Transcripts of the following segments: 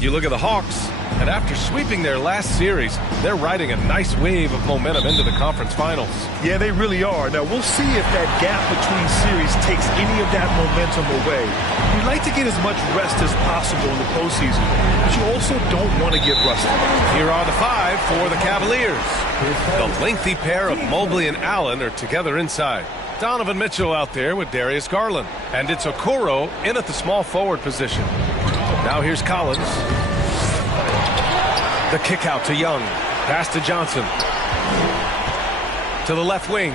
You look at the Hawks, and after sweeping their last series, they're riding a nice wave of momentum into the conference finals. Yeah, they really are. Now, we'll see if that gap between series takes any of that momentum away. You'd like to get as much rest as possible in the postseason, but you also don't want to get rusty. Here are the 5 for the Cavaliers. The lengthy pair of Mobley and Allen are together inside. Donovan Mitchell out there with Darius Garland. And it's Okoro in at the small forward position. Now here's Collins. The kick out to Young. Pass to Johnson. To the left wing.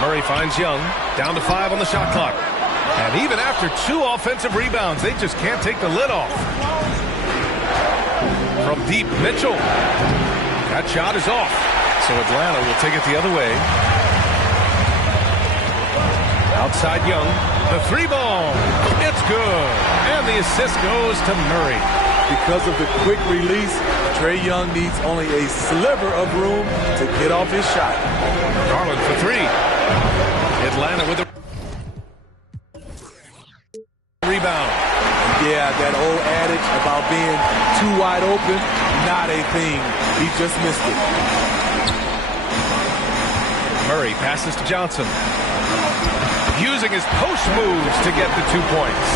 Murray finds Young. Down to 5 on the shot clock. And even after 2 offensive rebounds, they just can't take the lid off. From deep, Mitchell. That shot is off. So Atlanta will take it the other way. Outside Young. The 3-ball. It's good. And the assist goes to Murray. Because of the quick release, Trae Young needs only a sliver of room to get off his shot. Garland for 3. Atlanta with a rebound. Yeah, that old adage about being too wide open, not a thing. He just missed it. Murray passes to Johnson. Using his post moves to get the 2 points.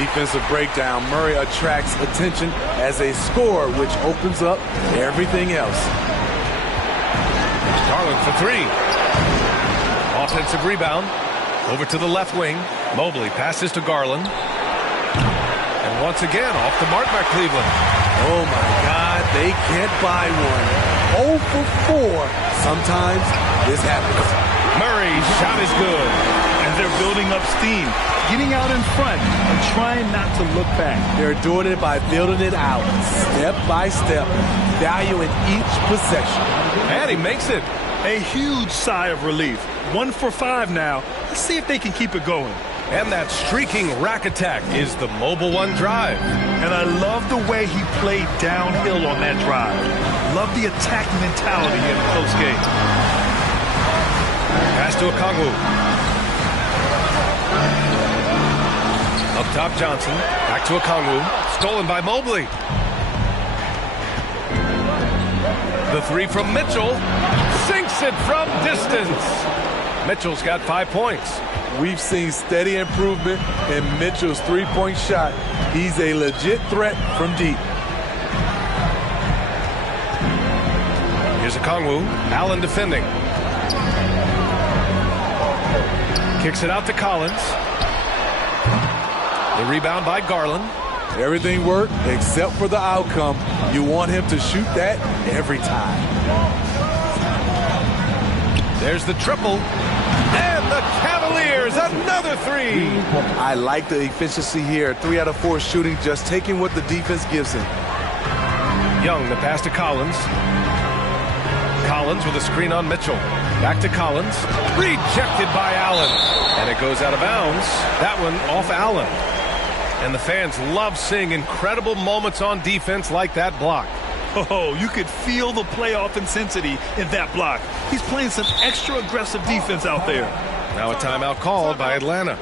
Defensive breakdown. Murray attracts attention as a scorer, which opens up everything else. Garland for 3. Offensive rebound. Over to the left wing. Mobley passes to Garland. And once again, off the mark by Cleveland. Oh, my God. They can't buy one. 0 for 4. Sometimes this happens. Murray's shot is good. And they're building up steam, getting out in front and trying not to look back. They're doing it by building it out, step by step, valuing each possession. And he makes it. A huge sigh of relief. 1 for 5 now. Let's see if they can keep it going. And that streaking rack attack is the Mobile One drive. And I love the way he played downhill on that drive. Love the attacking mentality in a close game. Pass to Okongwu. Up top, Johnson. Back to Okongwu. Stolen by Mobley. The 3 from Mitchell. Sinks it from distance. Mitchell's got 5 points. We've seen steady improvement in Mitchell's three-point shot. He's a legit threat from deep. Here's Okongwu. Allen defending. Kicks it out to Collins. The rebound by Garland. Everything worked except for the outcome. You want him to shoot that every time. There's the triple. And the Cavaliers, another 3. I like the efficiency here. 3 out of 4 shooting, just taking what the defense gives him. Young, the pass to Collins. Collins with a screen on Mitchell. Back to Collins. Rejected by Allen. And it goes out of bounds. That one off Allen. And the fans love seeing incredible moments on defense like that block. Oh, you could feel the playoff intensity in that block. He's playing some extra aggressive defense out there. Now a timeout called by Atlanta.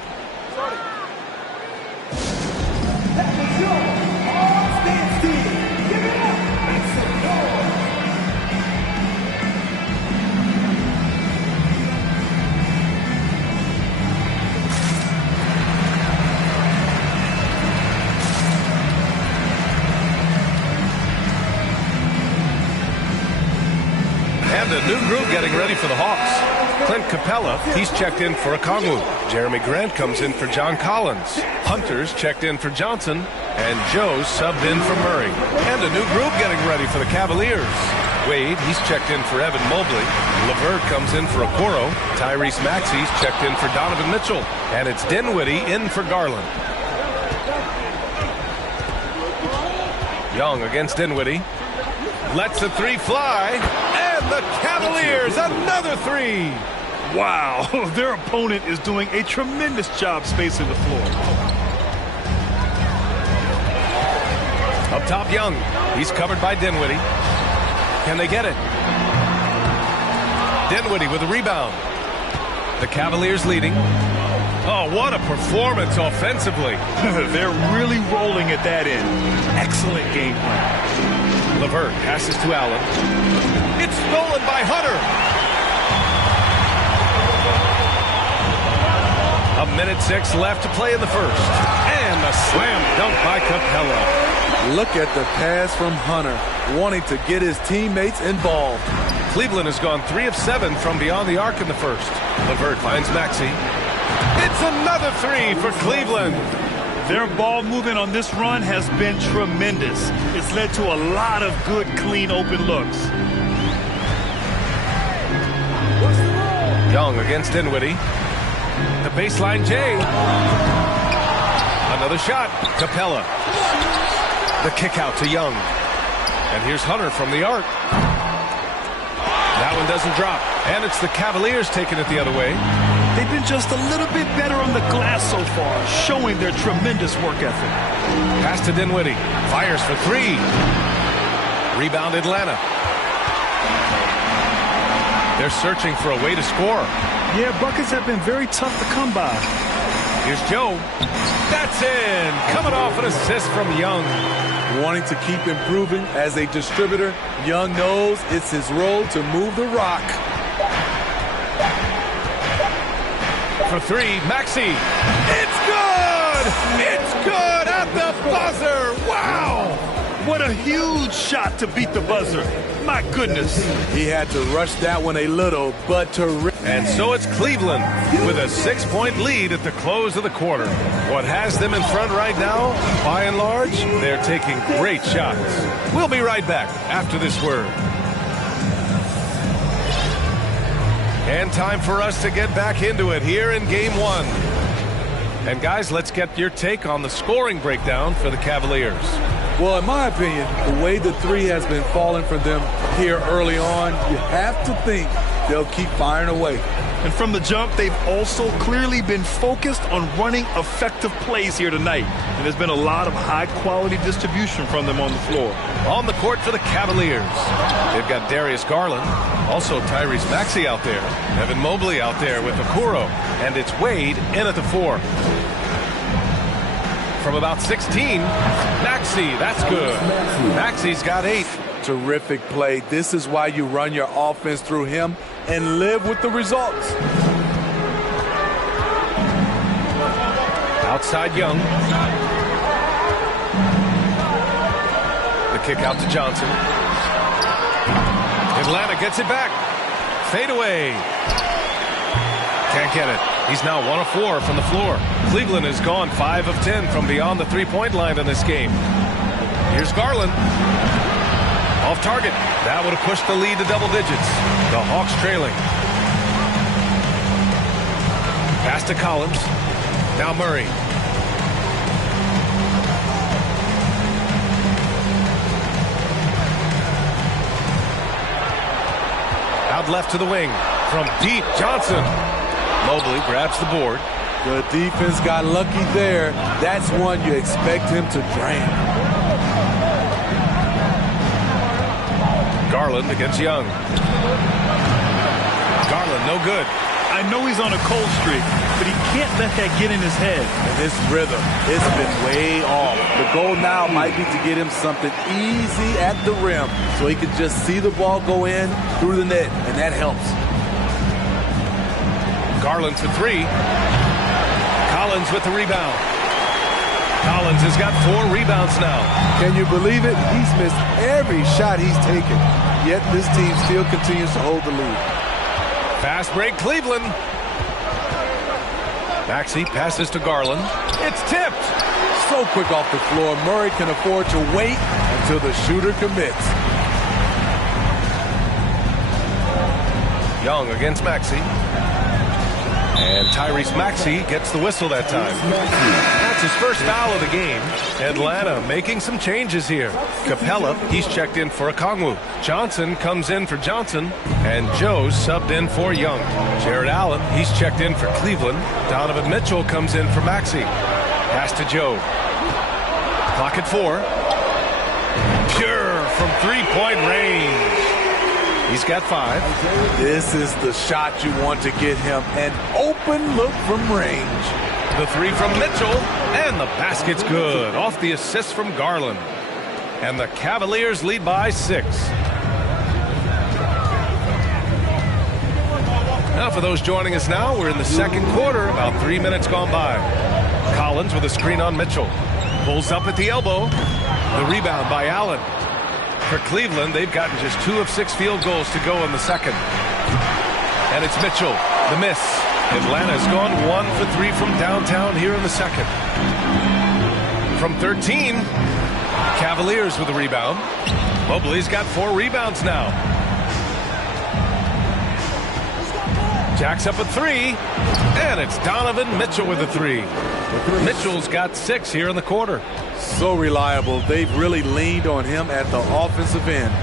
And a new group getting ready for the Hawks. Clint Capella, he's checked in for Okongwu. Jeremy Grant comes in for John Collins. Hunter's checked in for Johnson. And Joe's subbed in for Murray. And a new group getting ready for the Cavaliers. Wade, he's checked in for Evan Mobley. LeVert comes in for Okoro. Tyrese Maxey's checked in for Donovan Mitchell. And it's Dinwiddie in for Garland. Young against Dinwiddie. Lets the 3 fly. And the Cavaliers, another 3. Wow, their opponent is doing a tremendous job spacing the floor. Up top, Young. He's covered by Dinwiddie. Can they get it? Dinwiddie with a rebound. The Cavaliers leading. Oh, what a performance offensively. They're really rolling at that end. Excellent game plan. LeVert passes to Allen. It's stolen by Hunter. A minute 6 left to play in the first. And a slam dunk by Capella. Look at the pass from Hunter, wanting to get his teammates involved. Cleveland has gone 3 of 7 from beyond the arc in the first. LeVert finds Maxey. It's another 3 for Cleveland. Their ball movement on this run has been tremendous. It's led to a lot of good, clean, open looks. Young against Dinwiddie. The baseline J. Another shot. Capella. The kick out to Young. And here's Hunter from the arc. That one doesn't drop. And it's the Cavaliers taking it the other way. They've been just a little bit better on the glass so far, showing their tremendous work ethic. Pass to Dinwiddie. Fires for 3. Rebound Atlanta. They're searching for a way to score. Yeah, buckets have been very tough to come by. Here's Joe. That's in. Coming off an assist from Young. Wanting to keep improving as a distributor, Young knows it's his role to move the rock. For 3, Maxey. It's good! It's good at the buzzer! Wow! What a huge shot to beat the buzzer. My goodness. He had to rush that one a little, but terrific. And so it's Cleveland with a 6-point lead at the close of the quarter. What has them in front right now, by and large, they're taking great shots. We'll be right back after this word. And time for us to get back into it here in Game 1. And guys, let's get your take on the scoring breakdown for the Cavaliers. Well, in my opinion, the way the 3 has been falling for them here early on, you have to think they'll keep firing away. And from the jump, they've also clearly been focused on running effective plays here tonight. And there's been a lot of high-quality distribution from them on the floor. On the court for the Cavaliers, they've got Darius Garland, also Tyrese Maxey out there, Evan Mobley out there with Okoro, and it's Wade in at the 4. From about 16, Maxey, that's good. Maxey's got 8. Terrific play. This is why you run your offense through him and live with the results. Outside Young. The kick out to Johnson. Atlanta gets it back. Fade away. Can't get it. He's now 1 of 4 from the floor. Cleveland has gone 5 of 10 from beyond the three-point line in this game. Here's Garland. Off target. That would have pushed the lead to double digits. The Hawks trailing. Pass to Collins. Now Murray. Out left to the wing. From deep, Johnson. Mobley grabs the board. The defense got lucky there. That's one you expect him to drain. Garland against Young. Garland, no good. I know he's on a cold streak, but he can't let that get in his head. And his rhythm, it's been way off. The goal now might be to get him something easy at the rim so he can just see the ball go in through the net, and that helps. Garland for 3. Collins with the rebound. Collins has got 4 rebounds now. Can you believe it? He's missed every shot he's taken, yet this team still continues to hold the lead. Fast break, Cleveland. Maxey passes to Garland. It's tipped. So quick off the floor, Murray can afford to wait until the shooter commits. Young against Maxey. And Tyrese Maxey gets the whistle that time. That's his first foul of the game. Atlanta making some changes here. Capella, he's checked in for Okongwu. Johnson comes in for Johnson. And Joe's subbed in for Young. Jared Allen, he's checked in for Cleveland. Donovan Mitchell comes in for Maxey. Pass to Joe. Clock at 4. Pure from 3-point range. 3 He's got 5. This is the shot you want to get him. An open look from range. The 3 from Mitchell, and the basket's good. Off the assist from Garland. And the Cavaliers lead by 6. Now for those joining us now, we're in the second quarter, about 3 minutes gone by. Collins with a screen on Mitchell. Pulls up at the elbow. The rebound by Allen. For Cleveland, they've gotten just 2 of 6 field goals to go in the second. And it's Mitchell, the miss. Atlanta's gone 1 for 3 from downtown here in the second. From 13, Cavaliers with a rebound. Mobley's got 4 rebounds now. Jack's up at 3, and it's Donovan Mitchell with a 3. Mitchell's got 6 here in the quarter. So reliable. They've really leaned on him at the offensive end.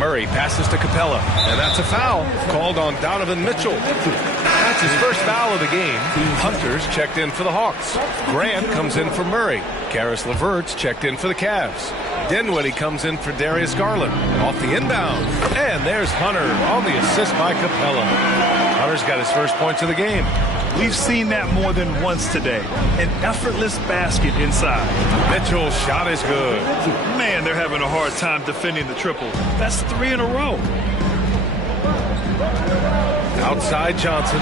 Murray passes to Capella, and that's a foul called on Donovan Mitchell. That's his first foul of the game. Hunter's checked in for the Hawks. Grant comes in for Murray. Karis LeVert's checked in for the Cavs. Dinwiddie comes in for Darius Garland. Off the inbound, and there's Hunter on the assist by Capella. Hunter's got his first points of the game. We've seen that more than once today. An effortless basket inside. Mitchell's shot is good. Man, they're having a hard time defending the triple. That's 3 in a row. Outside Johnson.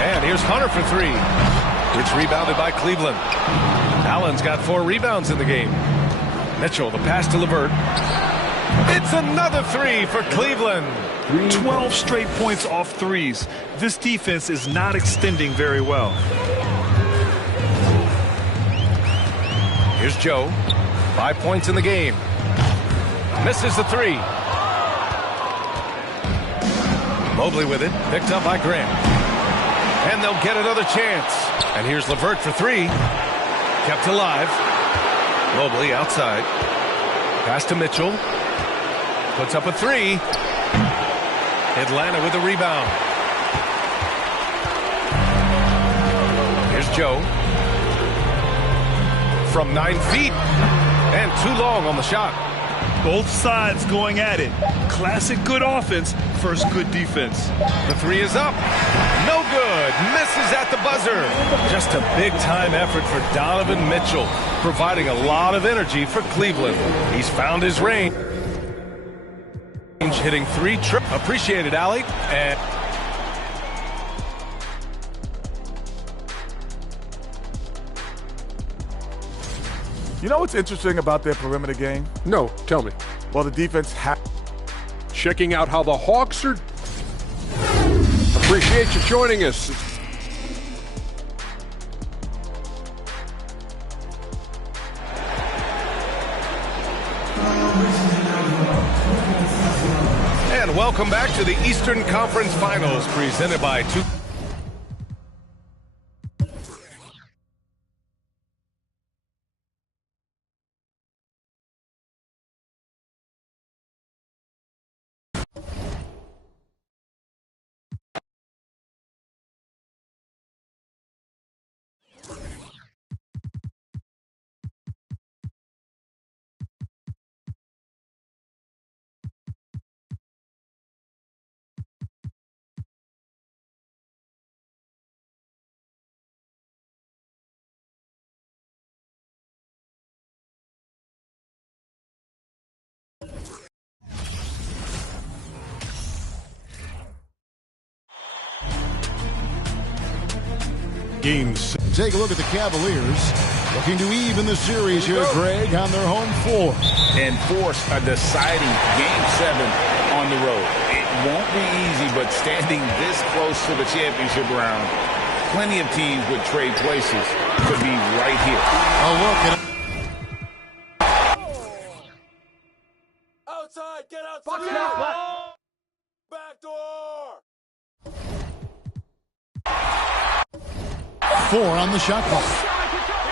And here's Hunter for 3. It's rebounded by Cleveland. Allen's got 4 rebounds in the game. Mitchell, the pass to LeVert. It's another 3 for Cleveland. 12 straight points off threes. This defense is not extending very well. Here's Joe. 5 points in the game. Misses the 3. Mobley with it. Picked up by Grant. And they'll get another chance. And here's LeVert for 3. Kept alive. Mobley outside. Pass to Mitchell. Puts up a 3. Atlanta with a rebound. Here's Joe. From 9 feet. And too long on the shot. Both sides going at it. Classic good offense, first good defense. The 3 is up. No good. Misses at the buzzer. Just a big-time effort for Donovan Mitchell, providing a lot of energy for Cleveland. He's found his range. Hitting 3 triples. Appreciate it, Allie. And you know what's interesting about their perimeter game? No, tell me. Well, the defense Checking out how the Hawks are. Appreciate you joining us. And welcome back to the Eastern Conference Finals, presented by 2. Games. Take a look at the Cavaliers. Looking to even the series here, Greg, on their home floor. And force a deciding Game 7 on the road. It won't be easy, but standing this close to the championship round, plenty of teams would trade places. Could be right here. A look at Outside, get outside. Back door. 4 on the shot clock.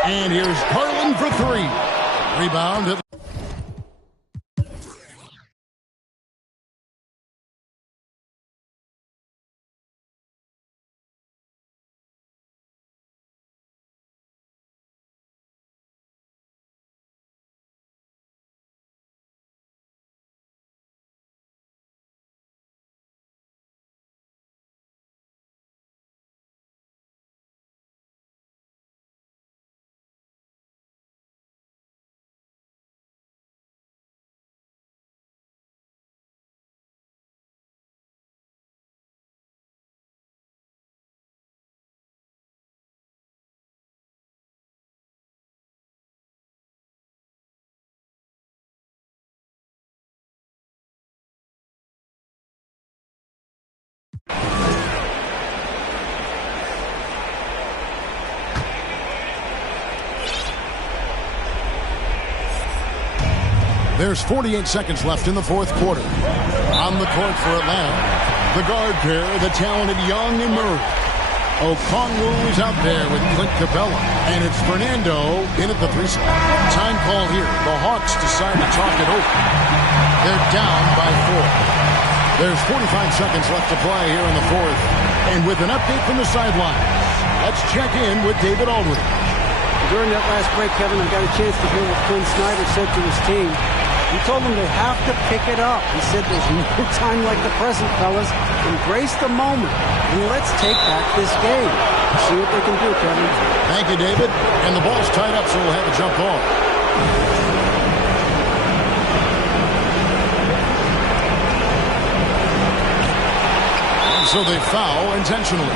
And here's Garland for 3. Rebound at There's 48 seconds left in the fourth quarter. On the court for Atlanta, the guard pair, the talented Young and Murray. Okongwu is out there with Clint Capella, and it's Fernando in at the 3 spot. Time call here. The Hawks decide to talk it over. They're down by 4. There's 45 seconds left to play here in the fourth. And with an update from the sidelines, let's check in with David Aldridge. During that last break, Kevin, I got a chance to hear what Quinn Snyder said to his team. He told them they have to pick it up. He said there's no time like the present, fellas. Embrace the moment, and let's take back this game. See what they can do, Kevin. Thank you, David. And the ball's tied up, so we'll have a jump ball. And so they foul intentionally.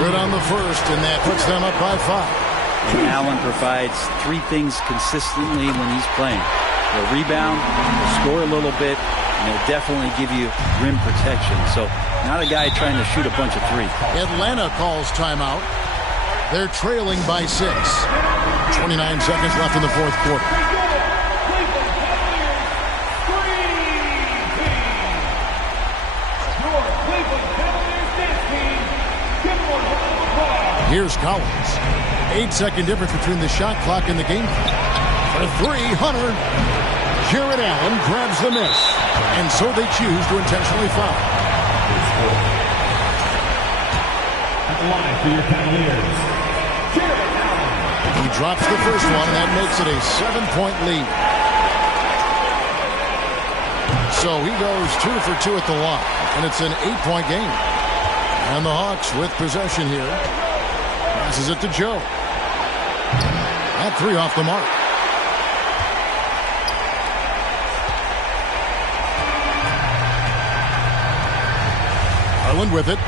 Good on the first, and that puts them up by 5. And Allen provides 3 things consistently when he's playing. He'll rebound, he'll score a little bit, and he'll definitely give you rim protection. So not a guy trying to shoot a bunch of 3. Atlanta calls timeout. They're trailing by 6. 29 seconds left in the fourth quarter. Here's Collins. 8-second difference between the shot clock and the game clock. For 3, Hunter. Jarrett Allen grabs the miss. And so they choose to intentionally foul. At the line for your Cavaliers, Jarrett Allen. He drops the first one, and that makes it a 7-point lead. So he goes 2 for 2 at the line, and it's an 8-point game. And the Hawks with possession here. Passes it to Joe. At 3 off the mark. Garland with it.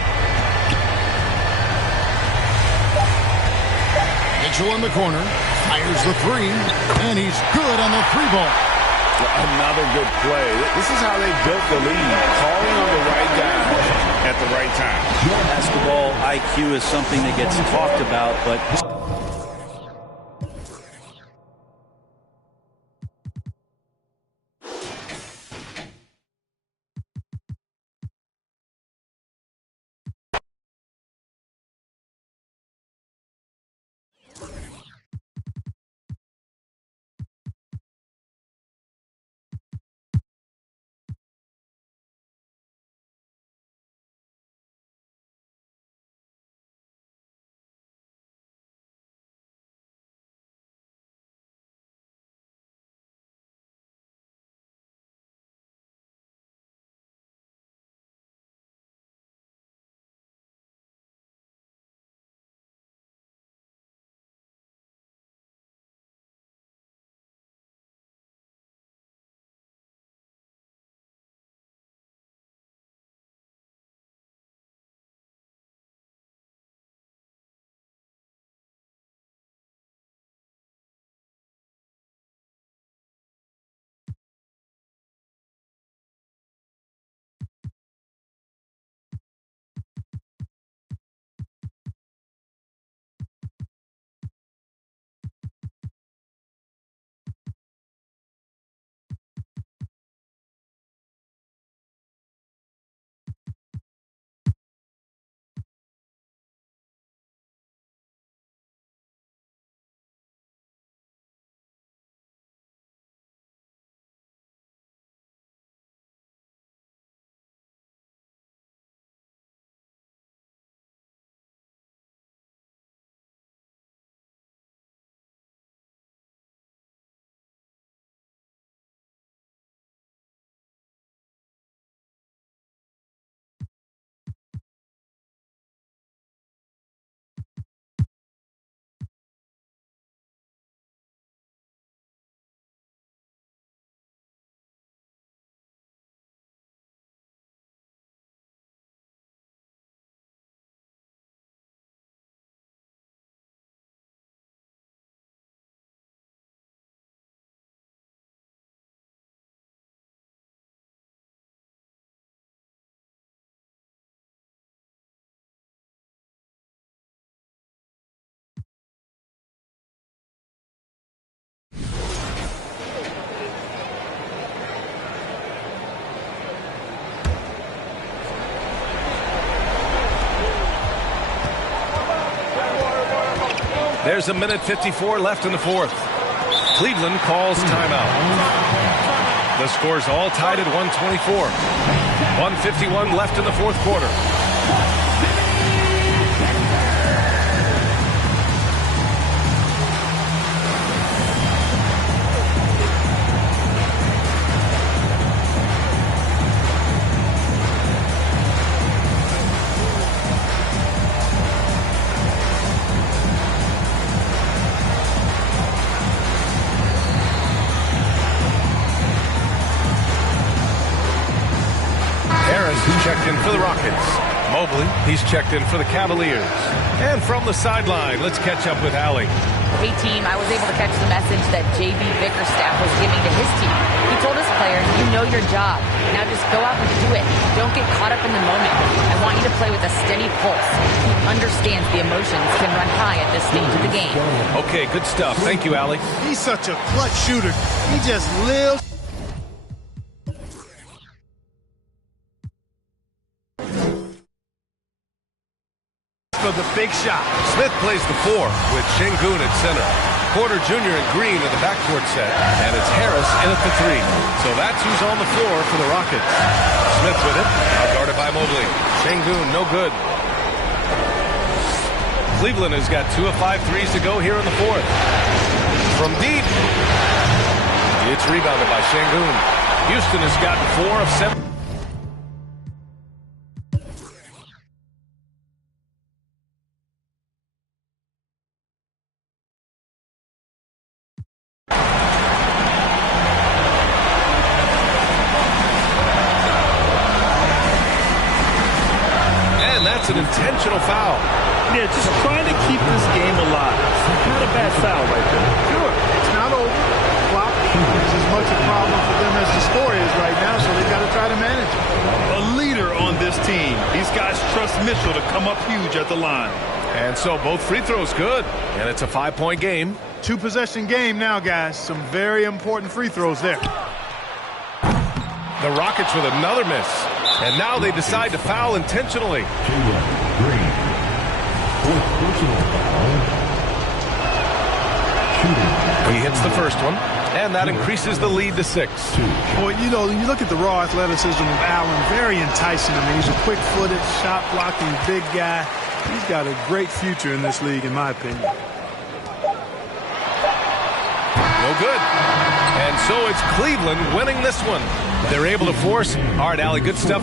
Mitchell in the corner. Fires the 3. And he's good on the 3 ball. Another good play. This is how they built the lead. Calling on the right guys at the right time. Basketball IQ is something that gets talked about, but There's a minute 54 left in the fourth. Cleveland calls timeout. The score's all tied at 124. 151 left in the fourth quarter. Checked in for the Rockets. Mobley, he's checked in for the Cavaliers. And from the sideline, let's catch up with Allie. Hey team, I was able to catch the message that J.B. Bickerstaff was giving to his team. He told his players, you know your job. Now just go out and do it. Don't get caught up in the moment. I want you to play with a steady pulse. He understands the emotions can run high at this stage of the game. Okay, good stuff. Thank you, Allie. He's such a clutch shooter. He just lives for the big shot. Smith plays the 4 with Şengün at center. Porter Jr. and Green in the backcourt set. And it's Harris in at the 3. So that's who's on the floor for the Rockets. Smith with it. Now guarded by Mobley. Şengün, no good. Cleveland has got 2 of 5 threes to go here in the fourth. From deep. It's rebounded by Şengün. Houston has got 4 of 7. That's an intentional foul. Yeah, just trying to keep this game alive. Not a bad foul right there. Sure, it's not over. Clock is as much a problem for them as the score is right now, so they got to try to manage it. A leader on this team. These guys trust Mitchell to come up huge at the line. And so both free throws good. And it's a 5-point game. 2-possession game now, guys. Some very important free throws there. The Rockets with another miss. And now they decide to foul intentionally. Green. Fourth personal foul. Shooting. He hits the first one, and that increases the lead to 6. Boy, you know, when you look at the raw athleticism of Allen, very enticing. I mean, he's a quick-footed, shot-blocking big guy. He's got a great future in this league, in my opinion. No good. And so it's Cleveland winning this one. They're able to force. All right, Allie, good stuff.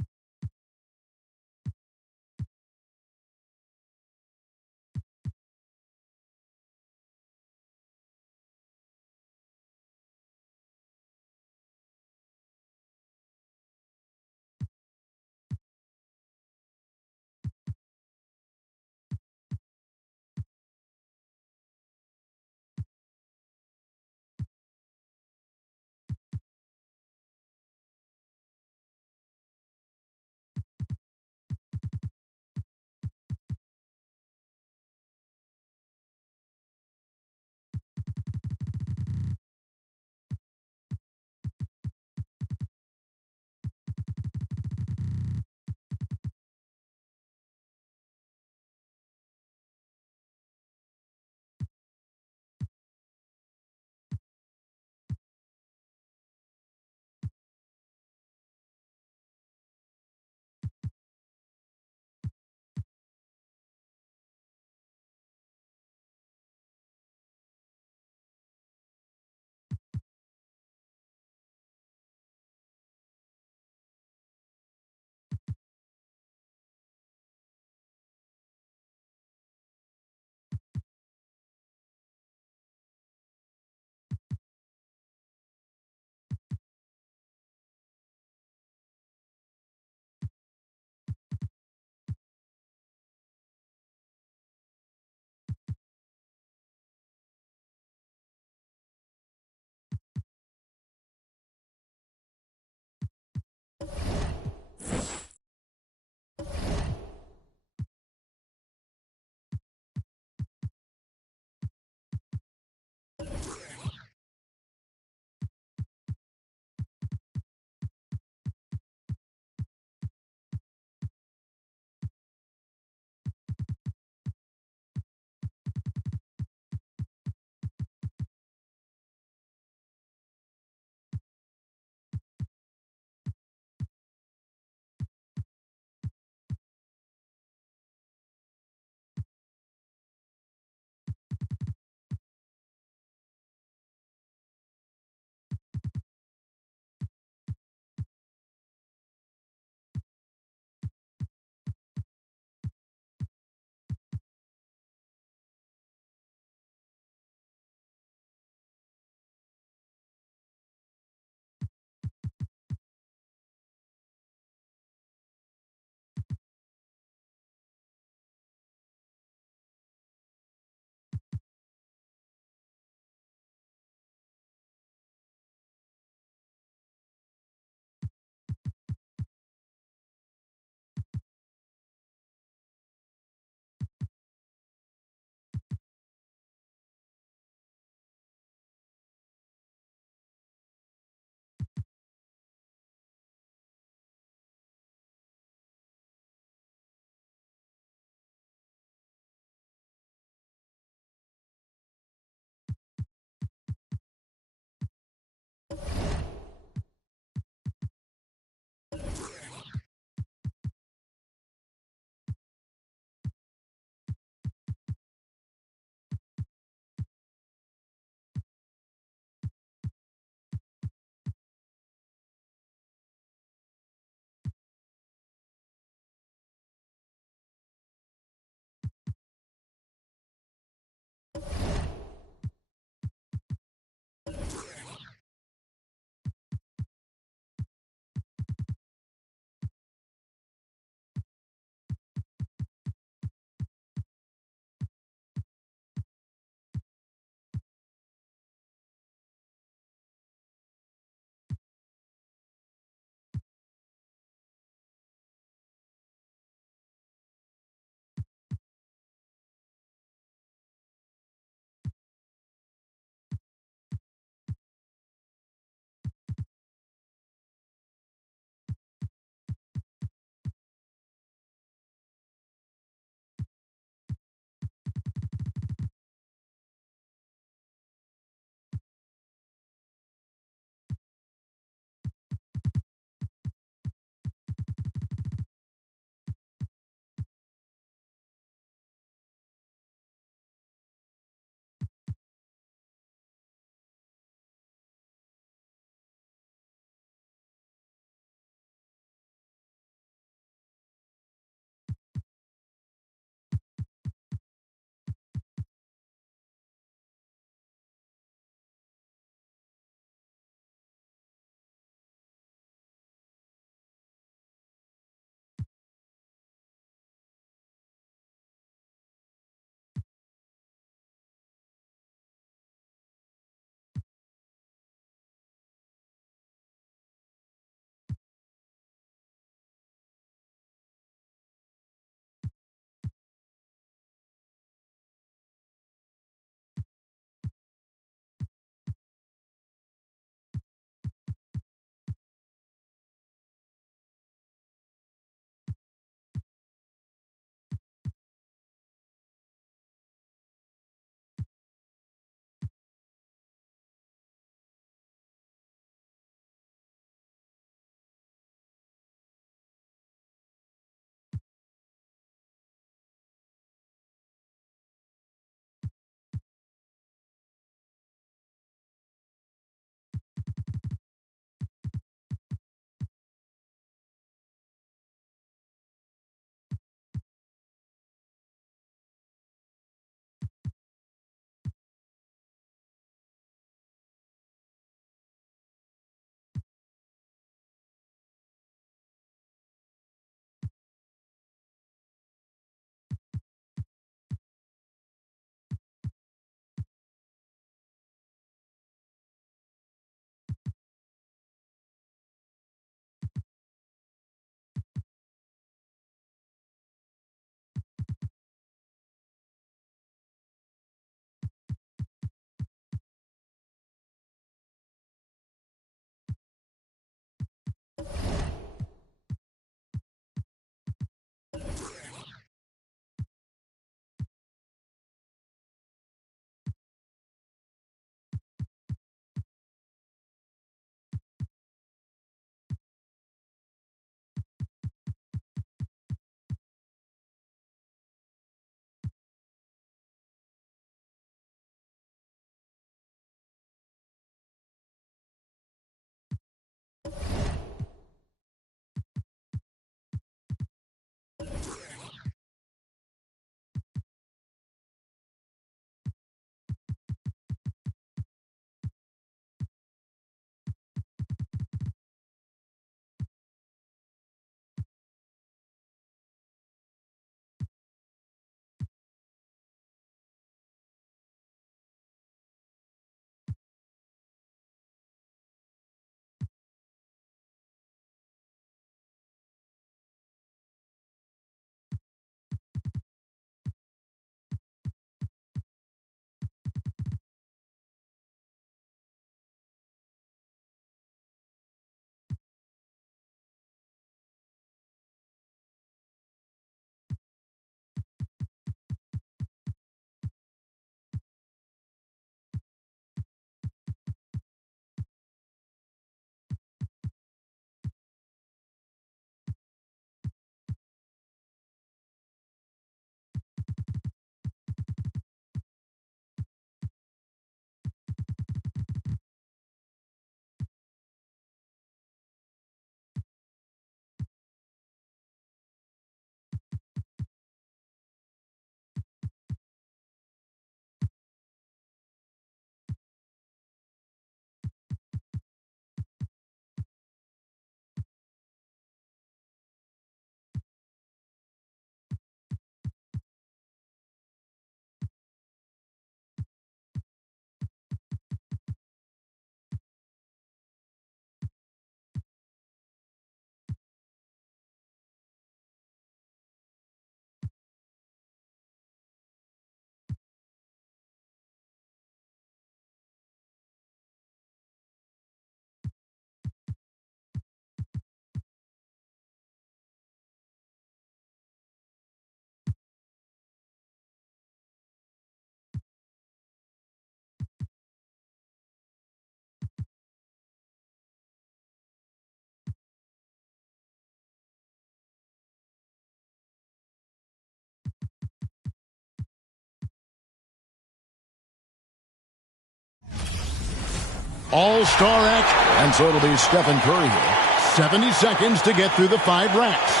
All-star action. And so it'll be Stephen Curry here. 70 seconds to get through the 5 racks.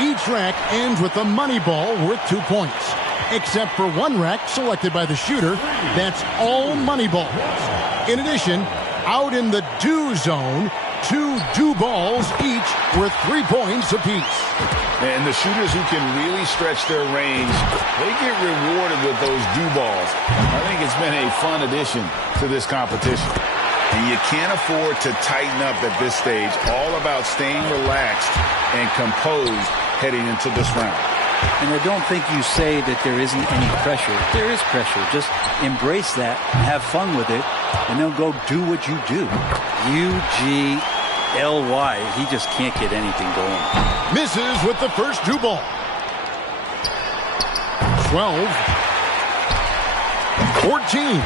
Each rack ends with a money ball worth 2 points. Except for one rack selected by the shooter, that's all money balls. In addition, out in the do zone, 2 do balls each worth 3 points apiece. And the shooters who can really stretch their range, they get rewarded with those do balls. I think it's been a fun addition to this competition. And you can't afford to tighten up at this stage. All about staying relaxed and composed heading into this round. And I don't think you say that there isn't any pressure. There is pressure. Just embrace that and have fun with it, and then go do what you do. U-G-L-Y. He just can't get anything going. Misses with the first do ball. 12. 14.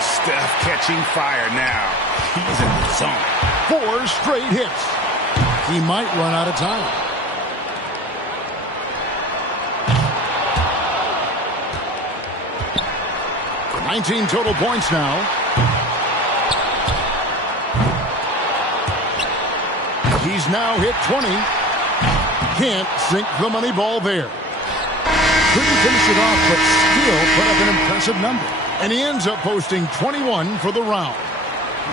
Steph catching fire now. He's in the zone. 4 straight hits. He might run out of time. 19 total points now. He's now hit 20. Can't sink the money ball there. Couldn't finish it off, but still put up an impressive number. And he ends up posting 21 for the round.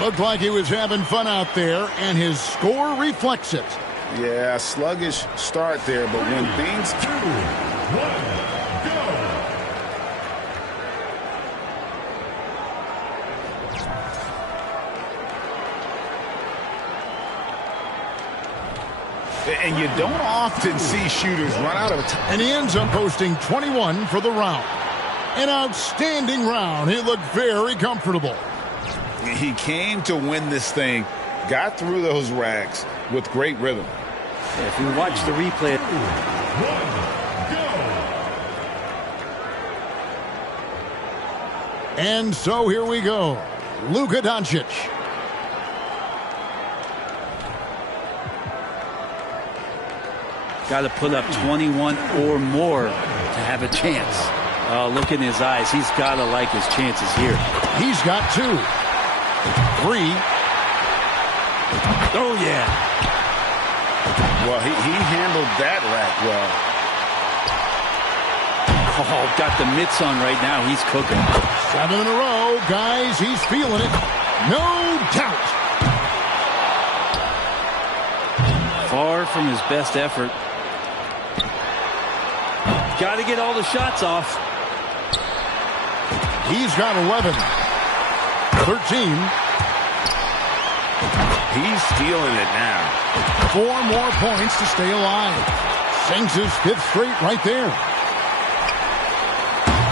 Looked like he was having fun out there, and his score reflects it. Yeah, sluggish start there, but when things... 2, 1. And you don't often see shooters run out of time. And he ends up posting 21 for the round. An outstanding round. He looked very comfortable. He came to win this thing, got through those racks with great rhythm. If you watch the replay... 1, go. And so here we go. Luka Doncic. Got to put up 21 or more to have a chance. Look in his eyes. He's got to like his chances here. He's got 2. 3. Oh, yeah. Well, he handled that rack well. Oh, got the mitts on right now. He's cooking. 7 in a row. Guys, he's feeling it. No doubt. Far from his best effort. Got to get all the shots off. He's got 11. 13. He's feeling it now. 4 more points to stay alive. Sinks his 5th straight right there.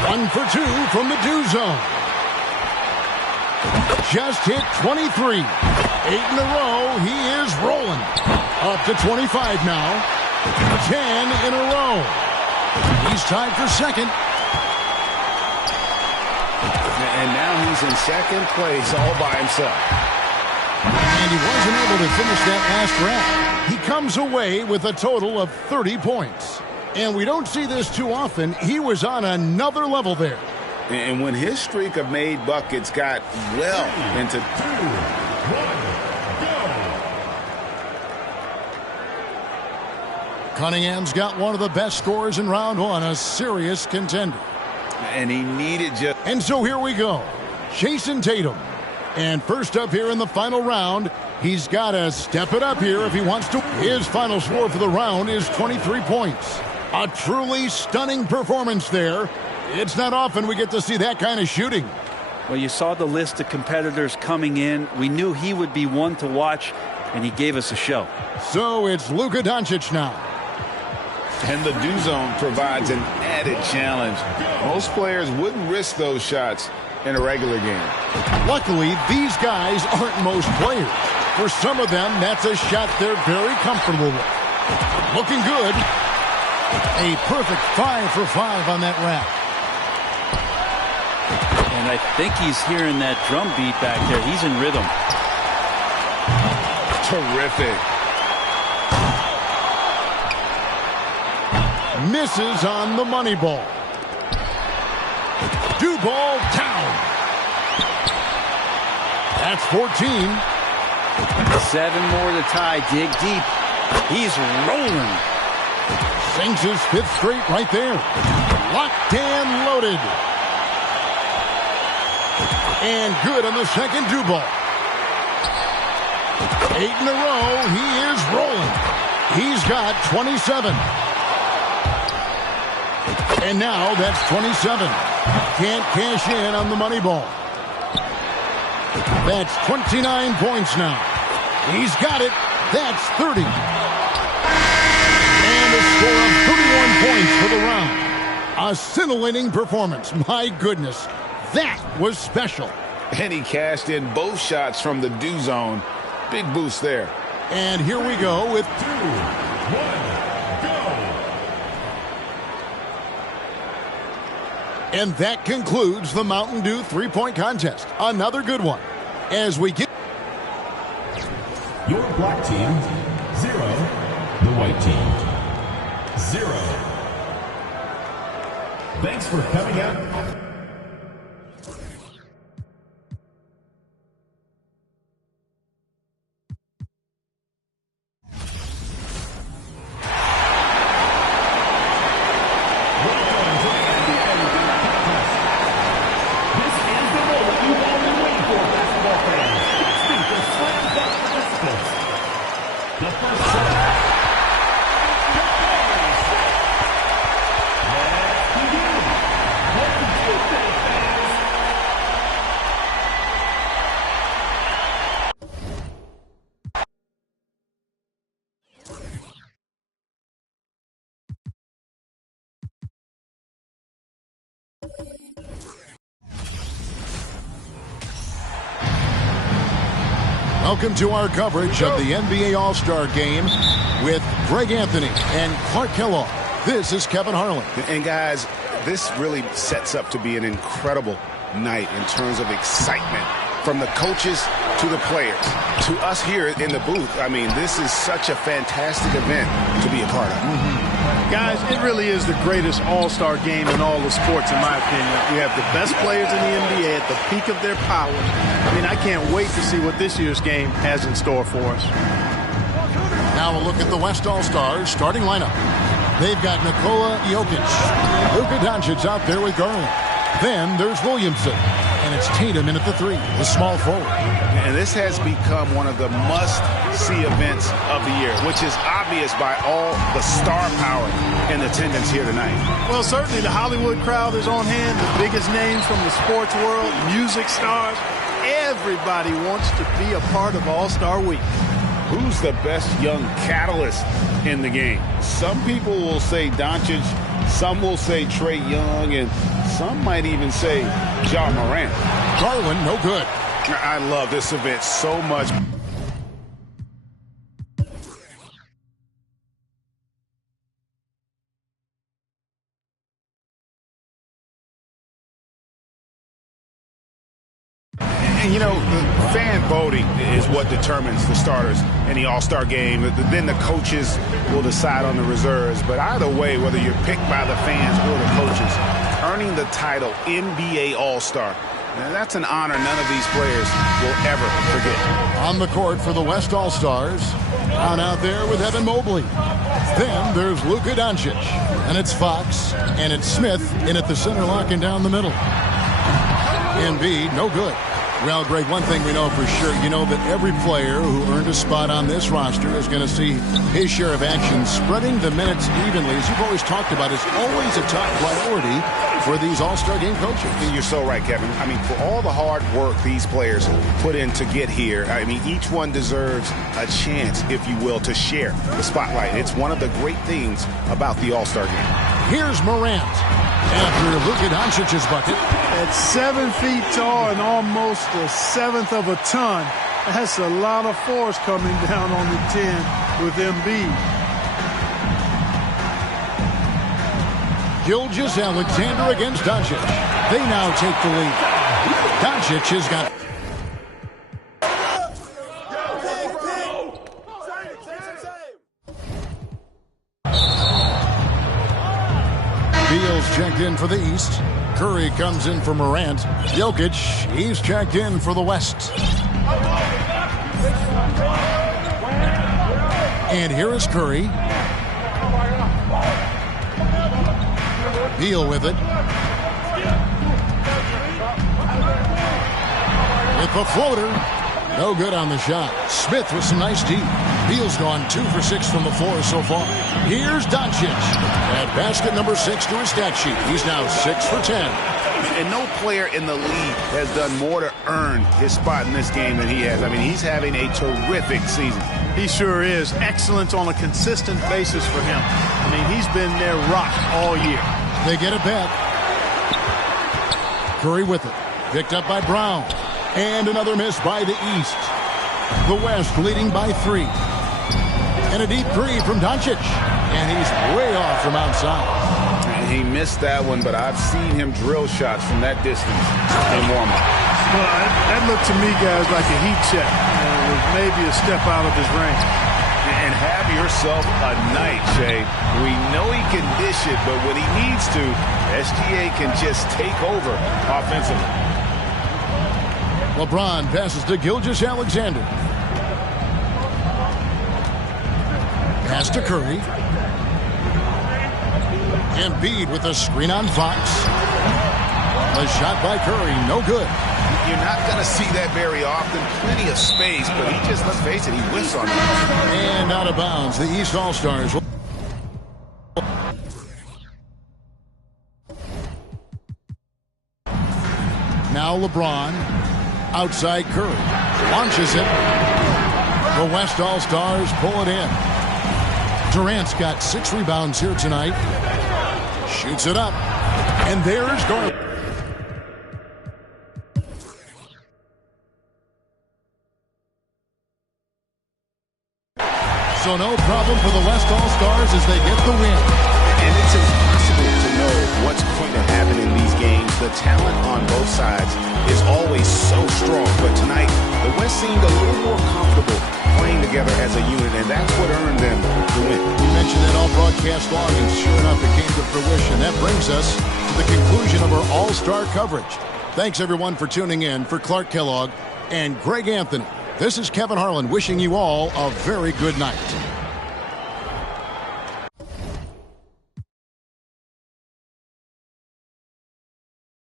1 for 2 from the do zone. Just hit 23. 8 in a row. He is rolling. Up to 25 now. 10 in a row. He's tied for second. And now he's in second place all by himself. And he wasn't able to finish that last rack. He comes away with a total of 30 points. And we don't see this too often. He was on another level there. And when his streak of made buckets got well into... 2, 1. Cunningham's got one of the best scores in round 1, a serious contender. And he needed just... And so here we go. Jason Tatum. And first up here in the final round, he's got to step it up here if he wants to. His final score for the round is 23 points. A truly stunning performance there. It's not often we get to see that kind of shooting. Well, you saw the list of competitors coming in. We knew he would be one to watch, and he gave us a show. So it's Luka Doncic now. And the do zone provides an added challenge. Most players wouldn't risk those shots in a regular game. Luckily, these guys aren't most players. For some of them, that's a shot they're very comfortable with. Looking good. A perfect 5 for 5 on that rack. And I think he's hearing that drum beat back there. He's in rhythm. Terrific. Misses on the money ball. Do ball down. That's 14. 7 more to tie. Dig deep. He's rolling. Sinks his 5th straight right there. Locked and loaded. And good on the second do ball. 8 in a row. He is rolling. He's got 27. And now that's 27. Can't cash in on the money ball. That's 29 points now. He's got it. That's 30. And a score of 31 points for the round. A scintillating performance. My goodness. That was special. And he cashed in both shots from the do zone. Big boost there. And here we go with 2, 1, go. And that concludes the Mountain Dew 3-point contest. Another good one. As we get... Your black team, 0. The white team, 0. Thanks for coming out. Welcome to our coverage of the NBA All-Star Game with Greg Anthony and Clark Kellogg. This is Kevin Harlan. And guys, this really sets up to be an incredible night in terms of excitement from the coaches to the players to us here in the booth. I mean, this is such a fantastic event to be a part of. Guys, it really is the greatest all-star game in all the sports, in my opinion. We have the best players in the NBA at the peak of their powers. I mean, I can't wait to see what this year's game has in store for us. Now a look at the West All-Stars starting lineup. They've got Nikola Jokic. Luka Doncic out there with Garland. Then there's Williamson. And it's Tatum in at the 3, the small forward. And this has become one of the must-see events of the year, which is obvious by all the star power in attendance here tonight. Well, certainly the Hollywood crowd is on hand, the biggest names from the sports world, music stars. Everybody wants to be a part of All-Star Week. Who's the best young catalyst in the game? Some people will say Doncic, some will say Trae Young, and some might even say Ja Morant. Garland, no good. I love this event so much. And, you know, fan voting is what determines the starters in the All-Star game. Then the coaches will decide on the reserves. But either way, whether you're picked by the fans or the coaches, earning the title NBA All-Star, that's an honor none of these players will ever forget. On the court for the West All-Stars, on out there with Evan Mobley. Then there's Luka Doncic, and it's Fox, and it's Smith in at the center, locking down the middle. Embiid, no good. Well, Greg, one thing we know for sure, you know that every player who earned a spot on this roster is going to see his share of action. Spreading the minutes evenly, as you've always talked about, is always a top priority for these All-Star Game coaches. And you're so right, Kevin. I mean, for all the hard work these players put in to get here, I mean, each one deserves a chance, if you will, to share the spotlight. It's one of the great things about the All-Star Game. Here's Morant after Luka Doncic's bucket. At 7 feet tall and almost a seventh of a ton, that's a lot of force coming down on the 10 with Embiid. Gilgeous-Alexander against Doncic. They now take the lead. Doncic has got... Beal's checked in for the East. Curry comes in for Morant. Jokic, he's checked in for the West. And here is Curry. Beal with it. With the floater. No good on the shot. Smith with some nice deep. Beal's gone 2 for 6 from the floor so far. Here's Doncic. At basket number 6 to his stat sheet. He's now 6 for 10. And no player in the league has done more to earn his spot in this game than he has. I mean, he's having a terrific season. He sure is. Excellence on a consistent basis for him. I mean, he's been their rock all year. They get it back. Curry with it. Picked up by Brown. And another miss by the East. The West leading by 3. And a deep three from Doncic. And he's way off from outside. He missed that one, but I've seen him drill shots from that distance in warm-up. Well, that looked to me, guys, like a heat check. With maybe a step out of his range. And have yourself a night, Shay. We know he can dish it, but when he needs to, SGA can just take over offensively. LeBron passes to Gilgeous-Alexander. Pass to Curry. Embiid with a screen on Fox. A shot by Curry, no good. You're not going to see that very often. Plenty of space, but he just, let's face it, he whiffs on it. And out of bounds, the East All-Stars. Now LeBron, outside Curry, launches it. The West All-Stars pull it in. Durant's got 6 rebounds here tonight. Shoots it up. And there's Garland. So no problem for the West All-Stars as they get the win. And it's impossible to know what's going to happen in these games. The talent on both sides is always so strong. But tonight, the West seemed a little more comfortable playing together as a unit, and that's what earned them the win. We mentioned it all broadcast long, and sure enough, it came to fruition. That brings us to the conclusion of our All-Star coverage. Thanks, everyone, for tuning in. For Clark Kellogg and Greg Anthony, this is Kevin Harlan wishing you all a very good night.